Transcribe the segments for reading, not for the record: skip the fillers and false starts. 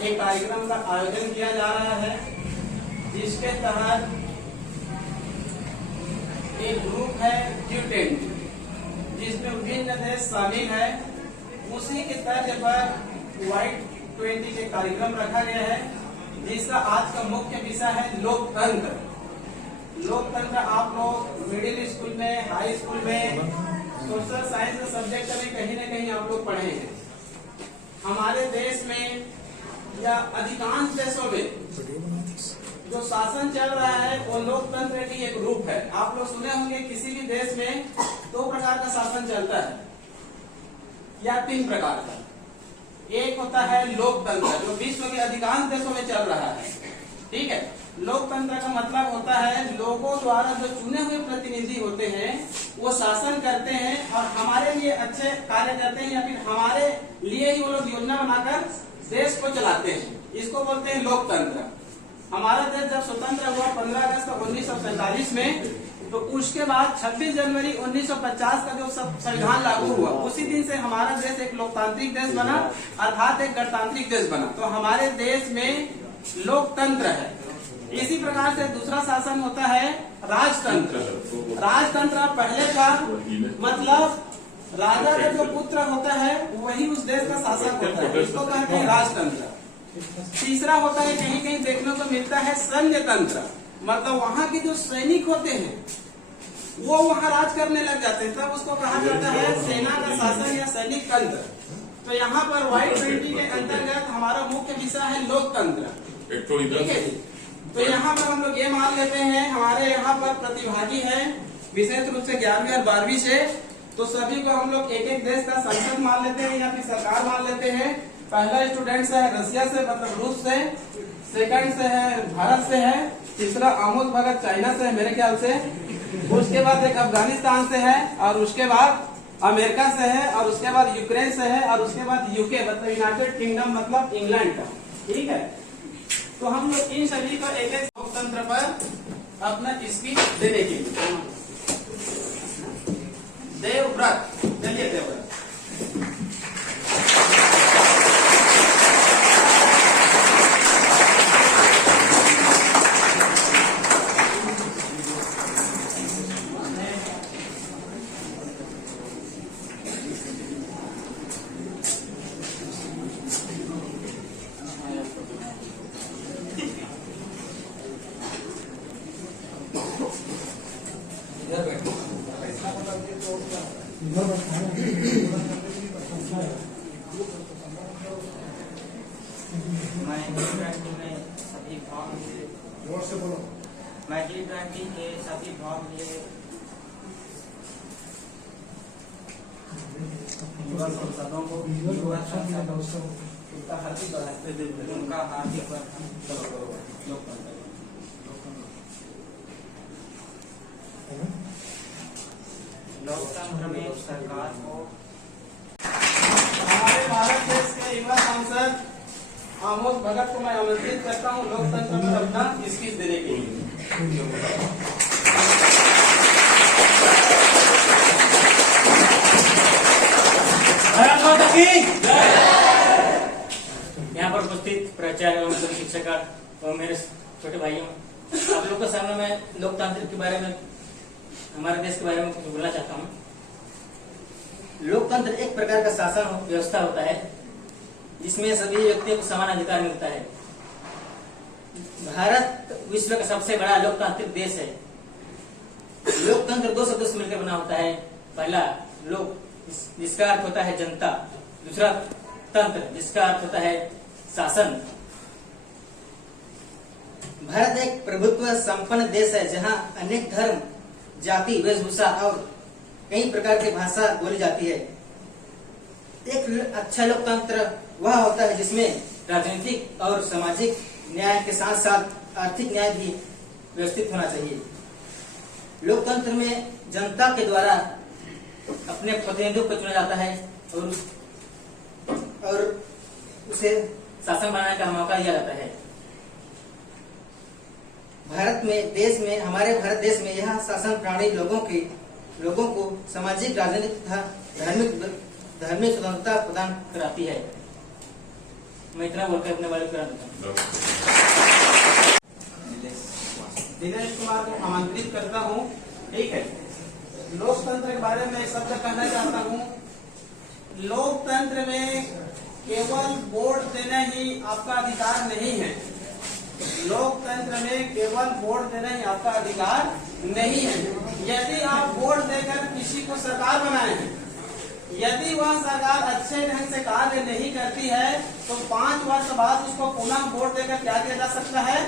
एक कार्यक्रम का आयोजन किया जा रहा है, जिसके तहत एक ग्रुप है G20, जिसमें विभिन्न देश शामिल है। उसी के तर्ज पर Y20 के कार्यक्रम रखा गया है, जिसका आज का मुख्य विषय है लोकतंत्र। लोकतंत्र आप लोग मिडिल स्कूल में, हाई स्कूल में, सोशल साइंस के सब्जेक्ट में कहीं न कहीं आप लोग पढ़े हैं। हमारे देश में या अधिकांश देशों में जो शासन चल रहा है वो लोकतंत्र की एक रूप है। आप लोग सुने होंगे किसी भी देश में 2 प्रकार का शासन चलता है या 3 प्रकार का। एक होता है लोकतंत्र, जो विश्व के अधिकांश देशों में चल रहा है। ठीक है, लोकतंत्र का मतलब होता है लोगों द्वारा जो चुने हुए प्रतिनिधि होते हैं वो शासन करते हैं और हमारे लिए अच्छे कार्य करते हैं, या फिर हमारे लिए ही वो लोग योजना बनाकर देश को चलाते हैं। इसको बोलते हैं लोकतंत्र। हमारा देश जब स्वतंत्र हुआ 15 अगस्त 1947 में, तो उसके बाद 26 जनवरी 1950 का जो संविधान लागू हुआ, उसी दिन से हमारा देश एक लोकतांत्रिक देश बना, अर्थात एक गणतांत्रिक देश बना। तो हमारे देश में लोकतंत्र है। इसी प्रकार से दूसरा शासन होता है राजतंत्र। राजतंत्र पहले का मतलब राजा का जो पुत्र होता है वही उस देश का शासक होता है, इसको कहते हैं राजतंत्र। तीसरा होता है, कहीं कहीं देखने को मिलता है सैन्य तंत्र, मतलब वहाँ के जो सैनिक होते हैं वो वहाँ राज करने लग जाते हैं, तब उसको कहा जाता है सेना का शासन या सैनिक तंत्र। तो यहाँ पर Y20 के अंतर्गत हमारा मुख्य विषय है लोकतंत्र। ठीक है, तो यहाँ पर हम लोग ये मान लेते हैं, हमारे यहाँ पर प्रतिभागी हैं विशेष रूप से 11वीं और 12वीं से, तो सभी को हम लोग एक देश का संसद मान लेते हैं या फिर सरकार मान लेते हैं। पहला स्टूडेंट है रसिया से, मतलब रूस से, सेकंड से है भारत से है, तीसरा आमोद भगत चाइना से है मेरे ख्याल से, उसके बाद एक अफगानिस्तान से है, और उसके बाद अमेरिका से है, और उसके बाद यूक्रेन से है, और उसके बाद यूके मतलब यूनाइटेड किंगडम मतलब इंग्लैंड का। ठीक है, तो हम लोग इन सभी को एक लोकतंत्र पर अपना स्पीच देने के लिए देवव्रत, चलिए देवव्रत। मैं G20 के सभी भाग लिए युवा संसदों को उनका हार्दिक लोकतंत्र में सरकार को हमारे भारत देश के युवा सांसद आमोद भगत को मैं आमंत्रित करता हूँ लोकतंत्र पर अपना स्पीच देने के लिए। भारत माता की जय। यहाँ पर उपस्थित प्राचार्य एवं सभी शिक्षक और मेरे छोटे भाइयों, आप लोगों के सामने मैं लोकतंत्र के बारे में, हमारे देश के बारे में कुछ बोलना चाहता हूँ। लोकतंत्र एक प्रकार का शासन व्यवस्था होता है जिसमें सभी व्यक्तियों को समान अधिकार मिलता है। भारत विश्व का सबसे बड़ा लोकतांत्रिक देश है। लोकतंत्र 2 शब्दों से मिलकर बना होता है। पहला लोक, जिसका अर्थ होता है जनता, दूसरा तंत्र, जिसका अर्थ होता है शासन। भारत एक प्रभुत्व संपन्न देश है जहां अनेक धर्म, जाति, वेशभूषा और कई प्रकार की भाषा बोली जाती है। एक अच्छा लोकतंत्र वह होता है जिसमें राजनीतिक और सामाजिक न्याय के साथ साथ आर्थिक न्याय भी व्यवस्थित होना चाहिए। लोकतंत्र में जनता के द्वारा अपने प्रतिनिधियों को चुना जाता है और उसे शासन बनाने का मौका दिया जाता है। भारत में, देश में, हमारे भारत देश में यह शासन प्रणाली लोगों को सामाजिक, राजनीतिक तथा धार्मिक स्वतंत्रता प्रदान कराती है। मैं इतना बोलकर अपने बारे में करा देता दिनेश कुमार को आमंत्रित करता हूँ। ठीक है, लोकतंत्र के बारे में शब्द कहना चाहता हूँ। लोकतंत्र में केवल वोट देना ही आपका अधिकार नहीं है। लोकतंत्र में केवल वोट देना ही आपका अधिकार नहीं है। यदि आप वोट देकर किसी को सरकार बनाए हैं, यदि वह सरकार अच्छे ढंग से कार्य नहीं करती है तो 5 वर्ष बाद उसको पुनः वोट देकर क्या किया जा सकता है?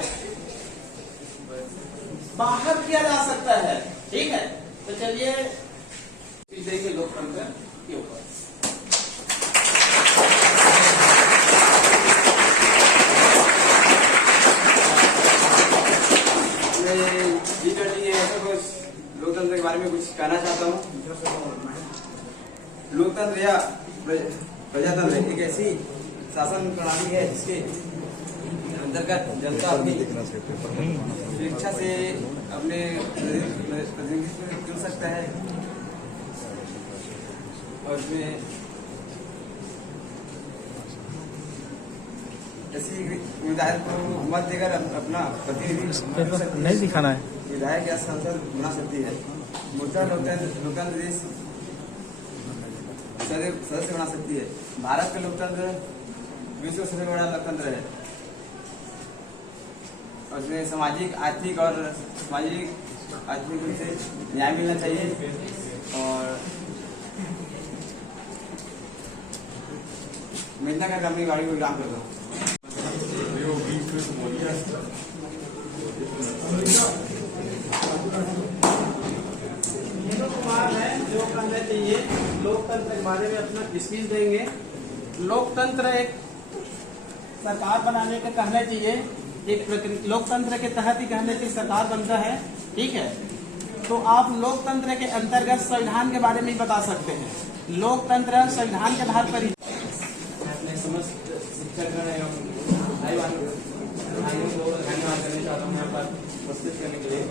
बाहर किया जा सकता है। ठीक है, तो चलिए देखिए लोकतंत्र के ऊपर। लोकतंत्र के बारे में कुछ कहना चाहता हूँ। लोकतंत्र या प्रजातंत्र एक ऐसी शासन प्रणाली है जिसके अंतर्गत जनता अपनी स्वेच्छा से अपने प्रतिनिधित्व चुन सकता है और इसमें ऐसी विधायक को मत देकर अपना प्रतिनिधि नहीं दिखाना है, विधायक या सांसद बना सकती है। मुद्रा लोकतंत्र देश सदस्य बना सकती है। भारत का लोकतंत्र विश्व सबसे बड़ा लोकतंत्र है और इसमें सामाजिक आर्थिक रूप से न्याय मिलना चाहिए और मिलना का अपनी गाड़ी को काम करता हूँ। कुमार है जो कहना चाहिए लोकतंत्र के बारे में अपना स्पीच देंगे। लोकतंत्र एक सरकार बनाने का कहना चाहिए, एक लोकतंत्र के तहत ही कहने की सरकार बनता है। ठीक है, तो आप लोकतंत्र के अंतर्गत संविधान के बारे में बता सकते हैं। लोकतंत्र संविधान के आधार पर ही अपने समस्त शिक्षकगण एवं भाइयों को धन्यवाद करना चाहता हूँ यहाँ पर उपस्थित करने के लिए।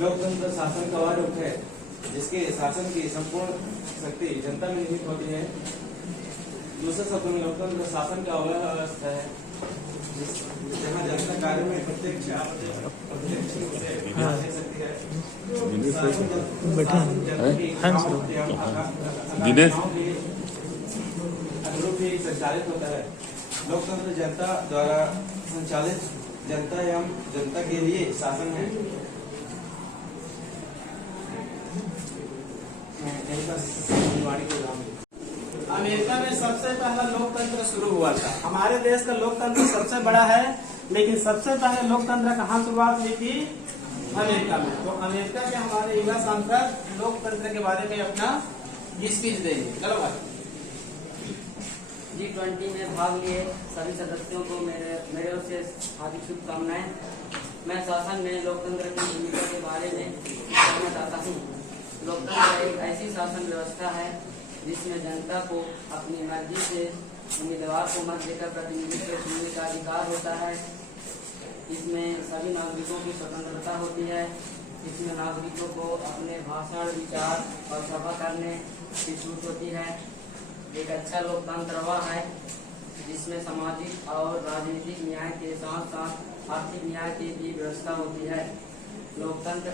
लोकतंत्र शासन का वह रूप है जिसके शासन की संपूर्ण शक्ति जनता में निहित होती है। दूसरे शब्दों में लोकतंत्र शासन का वह अवस्था है जहाँ जनता कार्य में प्रत्यक्ष अप्रत्यक्ष रूप से भाग ले सकती है। अनुरूप ही संचालित होता है। लोकतंत्र जनता द्वारा संचालित जनता एवं जनता के लिए शासन है। अमेरिका में सबसे पहला लोकतंत्र शुरू हुआ था। हमारे देश का लोकतंत्र सबसे बड़ा है, लेकिन सबसे पहले लोकतंत्र कहाँ शुरुआत हुई थी? अमेरिका में। तो अमेरिका के हमारे युवा सांसद लोकतंत्र के बारे में अपना स्पीच देंगे। चलो भाई। G20 में भाग लिए सभी सदस्यों को मेरे ओर से हार्दिक शुभकामनाएं। मैं शासन में लोकतंत्र की भूमिका के बारे में कहना चाहता हूँ। लोकतंत्र एक ऐसी शासन व्यवस्था है जिसमें जनता को अपनी मर्जी से उम्मीदवार को मत देकर प्रतिनिधित्व चुनने का अधिकार होता है। इसमें सभी नागरिकों की स्वतंत्रता होती है। इसमें नागरिकों को अपने भाषण, विचार और सभा करने की छूट होती है। एक अच्छा लोकतंत्र वह है जिसमें सामाजिक और राजनीतिक न्याय के साथ साथ आर्थिक न्याय की भी व्यवस्था होती है। लोकतंत्र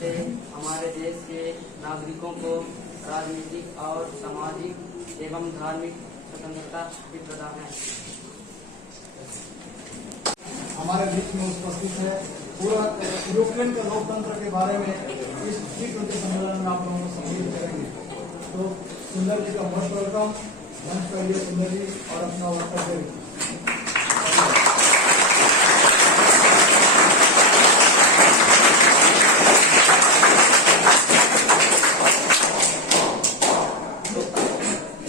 से हमारे देश के नागरिकों को राजनीतिक और सामाजिक एवं धार्मिक स्वतंत्रता भी प्रदान है। हमारे बीच में उपस्थित है पूरा यूक्रेन के लोकतंत्र के बारे में इस G20 सम्मेलन में आप लोगों को संबोधित करेंगे। तो सुंदर जी का मोस्ट वेलकम। मंच पर लिए सुंदर जी और अपना वक्तव्य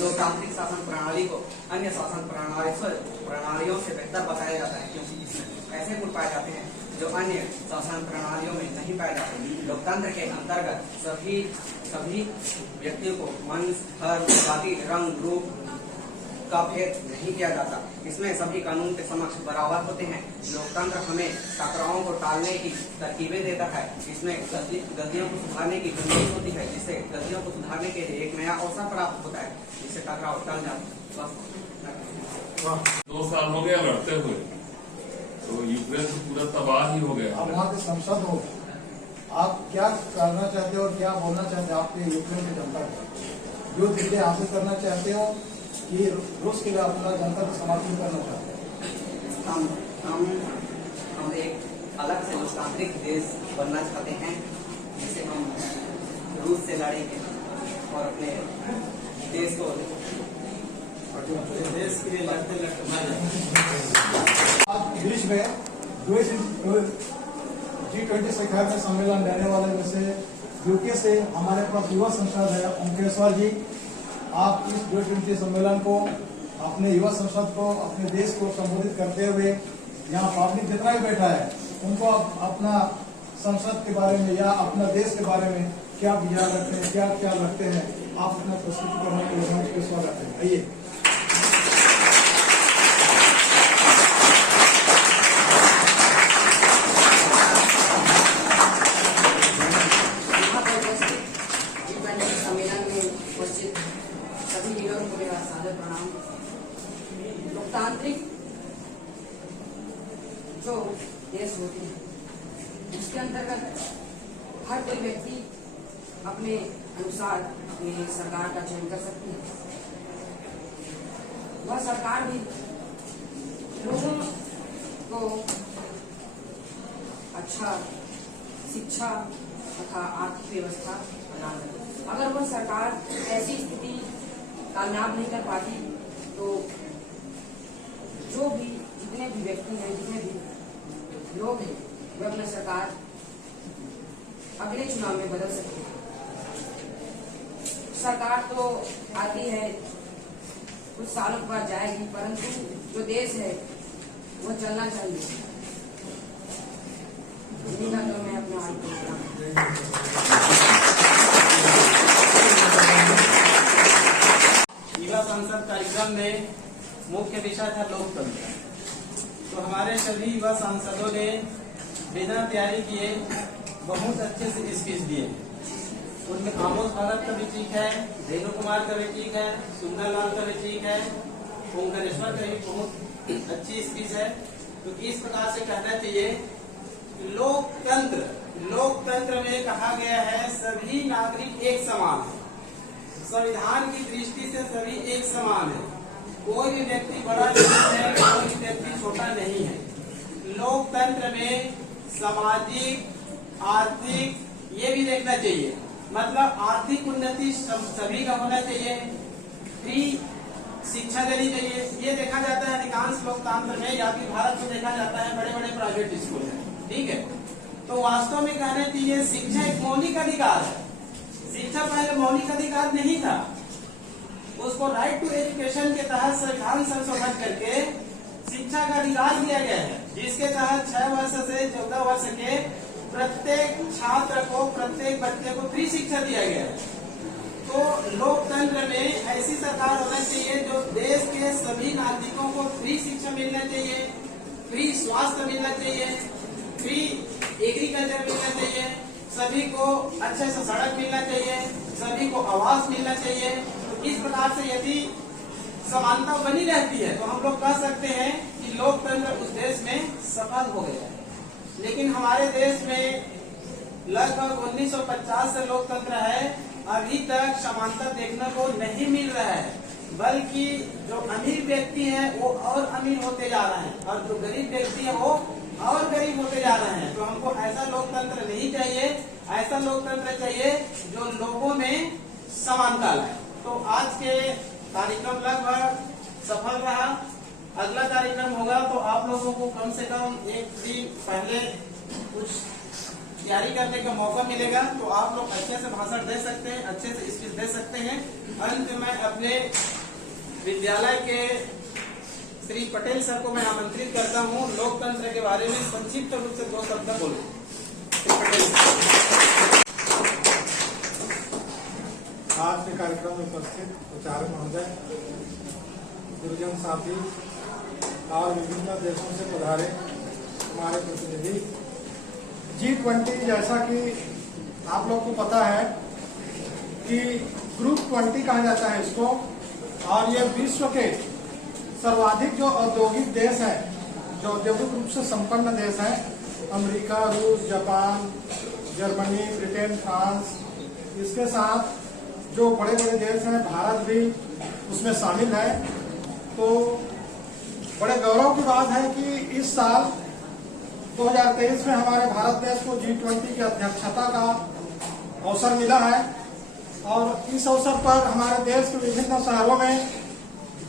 लोकतांत्रिक शासन प्रणाली को अन्य शासन प्रणालियों से बेहतर बताया जाता है, क्योंकि इसमें ऐसे गुण पाए जाते हैं जो अन्य शासन प्रणालियों में नहीं पाए जाते। लोकतंत्र के अंतर्गत सभी व्यक्तियों को वंश, धर्म, जाति, रंग, रूप का भेद नहीं किया जाता। इसमें सभी कानून के समक्ष बराबर होते हैं। लोकतंत्र हमें टकरावों को टालने की तरकीबें देता है। इसमें गलतियों को सुधारने की गुंजाइश होती है, जिससे गलतियों को सुधारने के लिए एक नया अवसर प्राप्त होता है, जिससे टकराव टल जाता है। 2 साल हो गया लड़ते हुए, तो यूक्रेन तो पूरा तबाह ही हो गया। आप वहाँ के सांसद हो, आप क्या करना चाहते हो और क्या बोलना चाहते हो आपके यूक्रेन की जनता को? जो दिल्ली हासिल करना चाहते हो कि रूस के लिए अपना जनता को समर्थन करना चाहते हो? हम एक अलग से लोकतांत्रिक देश बनना चाहते हैं, जिसे हम रूस से लड़ेंगे और अपने देश को देश के लिए लड़ते लड़ते मर जाए। आज ग्रीस में G20 शिखर में सम्मेलन लेने वाले में से यूके से हमारे पास युवा संसद है ओंकेश्वर जी। आप इस G20 सम्मेलन को, अपने युवा संसद को, अपने देश को संबोधित करते हुए यहाँ पब्लिक जितना भी बैठा है उनको अपना संसद के बारे में या अपना देश के बारे में क्या विचार रखते हैं, क्या क्या रखते हैं, आप अपना प्रस्तुत करने के लिए मंच पे स्वागत है। आइए। सम्मेलन में उपस्थित सभी लीडरों को मेरा सादर प्रणाम। लोकतांत्रिक जो देश होते हैं उसके अंतर्गत हर कोई व्यक्ति अपने अनुसार अपनी सरकार का चयन कर सकती है। वह सरकार भी लोगों को अच्छा शिक्षा तथा आर्थिक व्यवस्था प्रदान करती है। अगर वह सरकार ऐसी स्थिति कामयाब नहीं कर पाती तो जो भी जितने भी व्यक्ति हैं, जितने भी लोग हैं, वे अपना सरकार अगले चुनाव में बदल सकते हैं। सरकार तो आती है, कुछ सालों के बाद जाएगी, परंतु जो देश है वह चलना चाहिए। इन्हीं का तो मैं अपना हाथ बोलता हूँ। युवा संसद कार्यक्रम में मुख्य विषय था लोकतंत्र। तो हमारे सभी युवा सांसदों ने बिना तैयारी किए बहुत अच्छे से स्पीच दिए। उनमें आमोद भगत का भी ठीक है, धेनु कुमार का भी ठीक है, सुंदरलाल का भी ठीक है, ओंकारेश्वर का भी बहुत अच्छी स्पीच है। तो इस प्रकार से कहना चाहिए लोकतंत्र में कहा गया है सभी नागरिक एक समान है। संविधान की दृष्टि से सभी एक समान है। कोई भी व्यक्ति बड़ा नहीं है, कोई भी व्यक्ति छोटा नहीं है। लोकतंत्र में सामाजिक, आर्थिक ये भी देखना चाहिए, मतलब आर्थिक उन्नति सभी का होना चाहिए, फ्री शिक्षा देनी चाहिए। ये देखा जाता है अधिकांश लोकतंत्र में, या फिर भारत में देखा जाता है बड़े बड़े प्राइवेट स्कूल है, ठीक है। तो वास्तव में कहना चाहिए शिक्षा एक मौलिक अधिकार है। शिक्षा पहले मौलिक अधिकार नहीं था, उसको राइट टू एजुकेशन के तहत संविधान संशोधन करके शिक्षा का अधिकार दिया गया है, जिसके तहत 6 वर्ष से 14 वर्ष के प्रत्येक छात्र को, प्रत्येक बच्चे को फ्री शिक्षा दिया गया है। तो लोकतंत्र में ऐसी सरकार होना चाहिए जो देश के सभी नागरिकों को फ्री शिक्षा मिलना चाहिए, फ्री स्वास्थ्य मिलना चाहिए, फ्री एग्रीकल्चर मिलना चाहिए, सभी को अच्छे से सड़क मिलना चाहिए, सभी को आवास मिलना चाहिए। तो इस प्रकार से यदि समानता बनी रहती है तो हम लोग कह सकते हैं कि लोकतंत्र उस देश में सफल हो गया है। लेकिन हमारे देश में लगभग 1950 से लोकतंत्र है, अभी तक समानता देखने को नहीं मिल रहा है, बल्कि जो अमीर व्यक्ति है वो और अमीर होते जा रहे हैं और जो गरीब व्यक्ति है वो और गरीब होते जा रहे हैं। तो हमको ऐसा लोकतंत्र नहीं चाहिए, ऐसा लोकतंत्र चाहिए जो लोगों में समानता लाए। तो आज के कार्यक्रम लगभग सफल रहा। अगला कार्यक्रम होगा तो आप लोगों को कम से कम एक दिन पहले कुछ तैयारी करने का मौका मिलेगा, तो आप लोग अच्छे से भाषण दे सकते हैं, अच्छे से स्पीच दे सकते हैं। अंत में अपने विद्यालय के श्री पटेल सर को मैं आमंत्रित करता हूं, लोकतंत्र के बारे में संक्षिप्त रूप से 2 शब्द बोले। श्री पटेल सर। आज के कार्यक्रम में उपस्थित आचार्य महोदय, गुरुजन साथी और विभिन्न देशों से पधारे हमारे प्रतिनिधि, G20 जैसा कि आप लोग को पता है कि ग्रुप 20 कहा जाता है इसको, और ये विश्व के सर्वाधिक जो औद्योगिक देश है, जो औद्योगिक रूप से संपन्न देश है, अमेरिका, रूस, जापान, जर्मनी, ब्रिटेन, फ्रांस, इसके साथ जो बड़े बड़े देश हैं, भारत भी उसमें शामिल है। तो बड़े गौरव की बात है कि इस साल 2023 में हमारे भारत देश को G20 की अध्यक्षता का अवसर मिला है और इस अवसर पर हमारे देश के विभिन्न शहरों में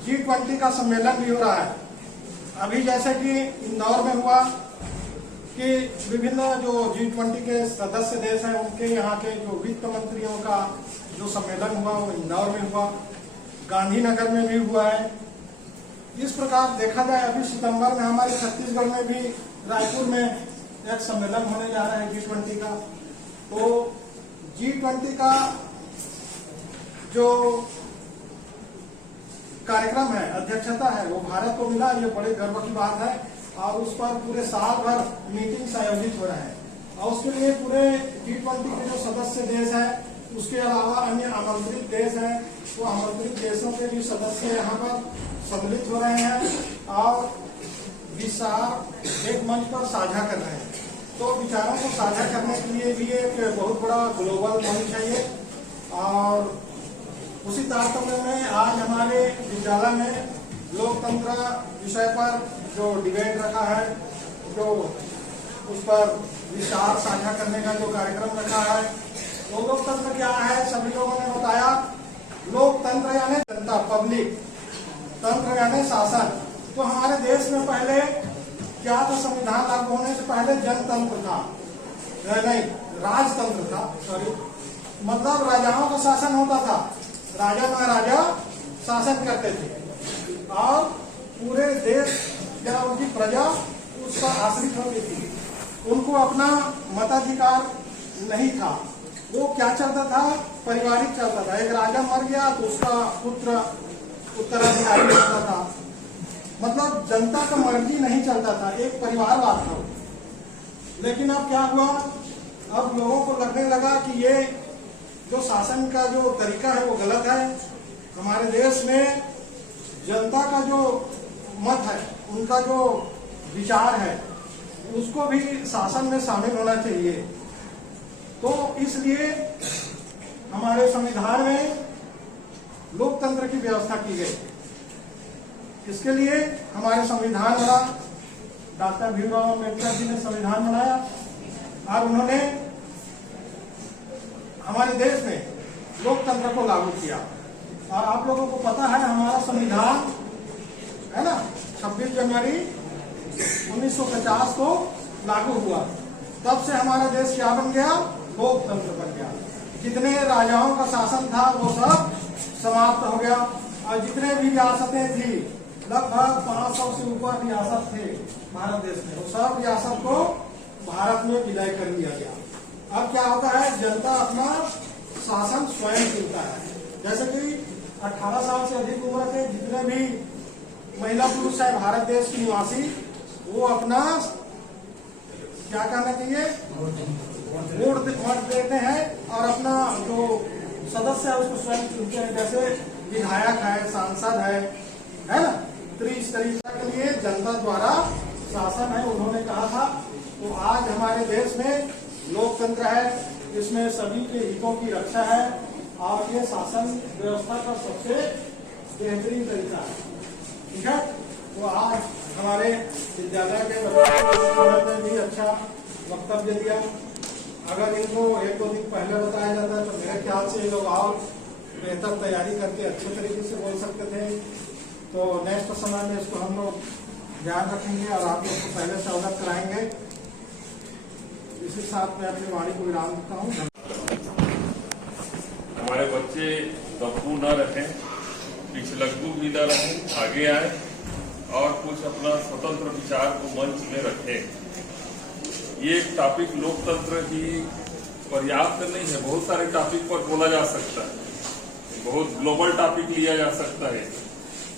G20 का सम्मेलन भी हो रहा है। अभी जैसे कि इंदौर में हुआ कि विभिन्न जो G20 के सदस्य देश हैं उनके यहाँ के जो वित्त मंत्रियों का जो सम्मेलन हुआ वो इंदौर में हुआ, गांधीनगर में भी हुआ है। इस प्रकार देखा जाए अभी सितंबर में हमारे छत्तीसगढ़ में भी रायपुर में एक सम्मेलन होने जा रहा है G20 का। तो G20 का जो कार्यक्रम है, अध्यक्षता है, वो भारत को मिला। ये बड़े गर्व की बात है और उस पर पूरे साल भर मीटिंग्स आयोजित हो रहे हैं और उसके लिए पूरे G20 के जो सदस्य देश हैं, उसके अलावा अन्य आमंत्रित देश हैं, वो आमंत्रित देशों के भी सदस्य यहाँ पर सम्मिलित हो रहे हैं और विचार एक मंच पर साझा कर रहे हैं। तो विचारों को साझा करने के लिए भी एक बहुत बड़ा ग्लोबल मंच है ये। और उसी तारतम्य में आज हमारे विद्यालय में लोकतंत्र विषय पर जो डिबेट रखा है, जो उस पर विचार साझा करने का जो कार्यक्रम रखा है, वो लोकतंत्र क्या है सभी लोगों ने बताया। लोकतंत्र यानी जनता, पब्लिक, तंत्र यानी शासन। तो हमारे देश में पहले क्या था, संविधान लागू होने से पहले जनतंत्र था, नहीं राजतंत्र था, सॉरी, मतलब राजाओं का शासन होता था, राजा महाराजा शासन करते थे और पूरे देश या उनकी प्रजा उस पर आश्रित होती थी। उनको अपना मताधिकार नहीं था। वो क्या चलता था, पारिवारिक चलता था। एक राजा मर गया तो उसका पुत्र उत्तराधिकारी होता था, मतलब जनता का मर्जी नहीं चलता था, एक परिवारवाद था। लेकिन अब क्या हुआ, अब लोगों को लगने लगा कि ये जो शासन का जो तरीका है वो गलत है। हमारे देश में जनता का जो मत है, उनका जो विचार है, उसको भी शासन में शामिल होना चाहिए। तो इसलिए हमारे संविधान में लोकतंत्र की व्यवस्था की गई। इसके लिए हमारे संविधान बना, डॉक्टर भीमराव अम्बेडकर जी ने संविधान बनाया और उन्होंने हमारे देश में लोकतंत्र को लागू किया। और आप लोगों को पता है हमारा संविधान है ना, 26 जनवरी 1950 को लागू हुआ। तब से हमारा देश क्या बन गया, लोकतंत्र बन गया। जितने राजाओं का शासन था वो सब समाप्त हो गया और जितने भी रियासतें थी, लगभग 500 से ऊपर रियासत थे भारत देश में, वो सब रियासत को भारत में विलय कर दिया गया। अब क्या होता है, जनता अपना शासन स्वयं चुनता है। जैसे कि 18 साल से अधिक उम्र के जितने भी महिला पुरुष है भारत देश की निवासी, वो अपना क्या करना चाहिए, वोट देते हैं और अपना जो सदस्य है उसको स्वयं चुनते हैं। जैसे विधायक है, सांसद है ना। तो इस तरीके के लिए जनता द्वारा शासन है, उन्होंने कहा था। तो आज हमारे देश में लोकतंत्र है, इसमें सभी के हितों की रक्षा है और ये शासन व्यवस्था का सबसे बेहतरीन तरीका है। ठीक है, तो आज हमारे विद्यालय के बच्चों ने भी अच्छा वक्तव्य दिया। अगर इनको 1-2 दिन पहले बताया जाता तो मेरे ख्याल से ये लोग और बेहतर तैयारी करके अच्छे तरीके से बोल सकते थे। तो नेक्स्ट समय में इसको हम लोग ध्यान रखेंगे और आप लोग को पहले से अवगत कराएंगे। इसी साथ मैं अपनी वाणी को विराम देता हूँ। हमारे बच्चे दबू न रहे, पिछलग्गू भी न रहे, आगे आए और कुछ अपना स्वतंत्र विचार को मंच में रखें। ये एक टॉपिक लोकतंत्र की पर्याप्त नहीं है, बहुत सारे टॉपिक पर बोला जा सकता है, बहुत ग्लोबल टॉपिक लिया जा सकता है,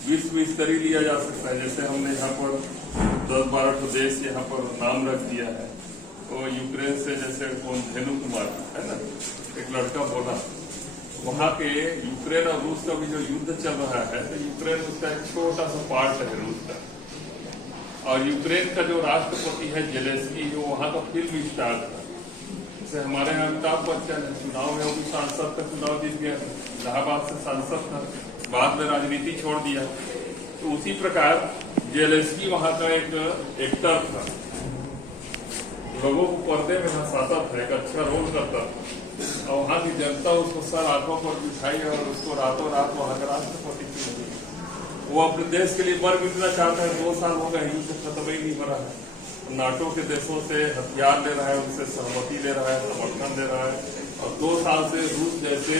विश्व स्तरीय लिया जा सकता है। जैसे हमने यहाँ पर 10-12 देश यहाँ पर नाम रख दिया है। तो यूक्रेन से जैसे धेनु कुमार है ना, एक लड़का बोला, वहाँ के यूक्रेन और रूस का भी जो युद्ध चल रहा है, तो यूक्रेन उसका एक छोटा सा पार्ट है रूस का। और यूक्रेन का जो राष्ट्रपति है जेलेंस्की, वो वहाँ का फिल्म स्टार था। जैसे हमारे यहाँ अमिताभ बच्चन है, चुनाव में वो भी सांसद का चुनाव जीत गया, इलाहाबाद से सांसद था, बाद में राजनीति छोड़ दिया। तो उसी प्रकार जेलेंस्की वहाँ का एक एक्टर था, लोगों को पर्दे में हंसाता था, एक अच्छा रोल करता था, और वहाँ की जनता उसको सर आंखों पर बिठाई और उसको रातों रात वहाँ का राष्ट्रपति चुन लिया। वो अपने देश के लिए मर मिटना चाहता है। 2 साल हो गए, युद्ध खत्म ही नहीं हो रहा है। नाटो के देशों से हथियार ले रहा है, उनसे सहमति ले रहा है, समर्थन दे रहा है, और 2 साल से रूस जैसे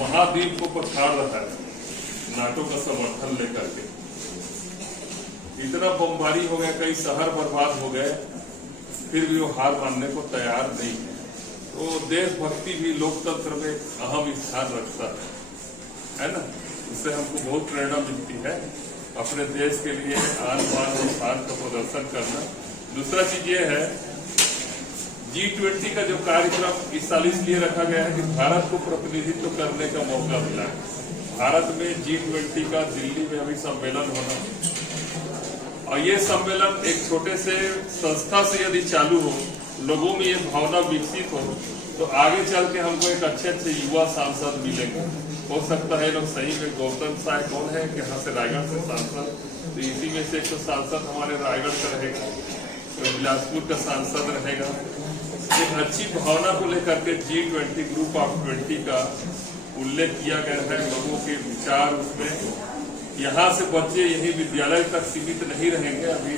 महाद्वीप को पछाड़ रहा है नाटो का समर्थन लेकर के। इतना बमबारी हो गया, कई शहर बर्बाद हो गए, फिर भी वो हार मानने को तैयार नहीं है। तो देशभक्ति भी लोकतंत्र में अहम स्थान रखता है ना। इससे हमको बहुत प्रेरणा मिलती है अपने देश के लिए आन बान और शान का प्रदर्शन करना। दूसरा चीज ये है, G20 का जो कार्यक्रम इस साल इसलिए रखा गया है कि भारत को प्रतिनिधित्व करने का मौका मिला है। भारत में G20 का दिल्ली में अभी सम्मेलन होना, और ये सम्मेलन एक छोटे से संस्था से यदि चालू हो, लोगों में ये भावना विकसित हो, तो आगे चल के हमको एक अच्छे युवा सांसद मिलेंगे। हो सकता है लोग सही में गौतम साय कौन है कि यहाँ से रायगढ़ से सांसद, तो इसी में से एक तो सांसद हमारे रायगढ़ का रहेगा, तो बिलासपुर का सांसद रहेगा। एक अच्छी भावना को लेकर के G20 ग्रुप ऑफ 20 का उल्लेख किया गया है। लोगों के विचार उसमें, यहाँ से बच्चे यही विद्यालय तक सीमित नहीं रहेंगे, अभी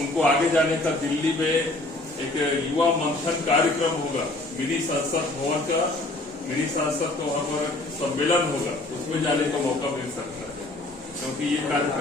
उनको आगे जाने का दिल्ली में एक युवा मंथन कार्यक्रम होगा, मिनी संसद भवन का मिनी सांसद का वहाँ पर सम्मेलन होगा, उसमें जाने का मौका मिल सकता है, क्योंकि ये कार्यक्रम